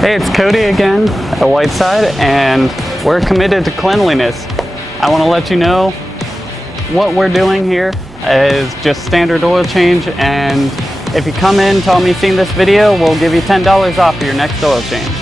Hey, it's Cody again at Whiteside, and we're committed to cleanliness. I want to let you know what we're doing here is just standard oil change, and if you come in, tell me you've seen this video, we'll give you $10 off for your next oil change.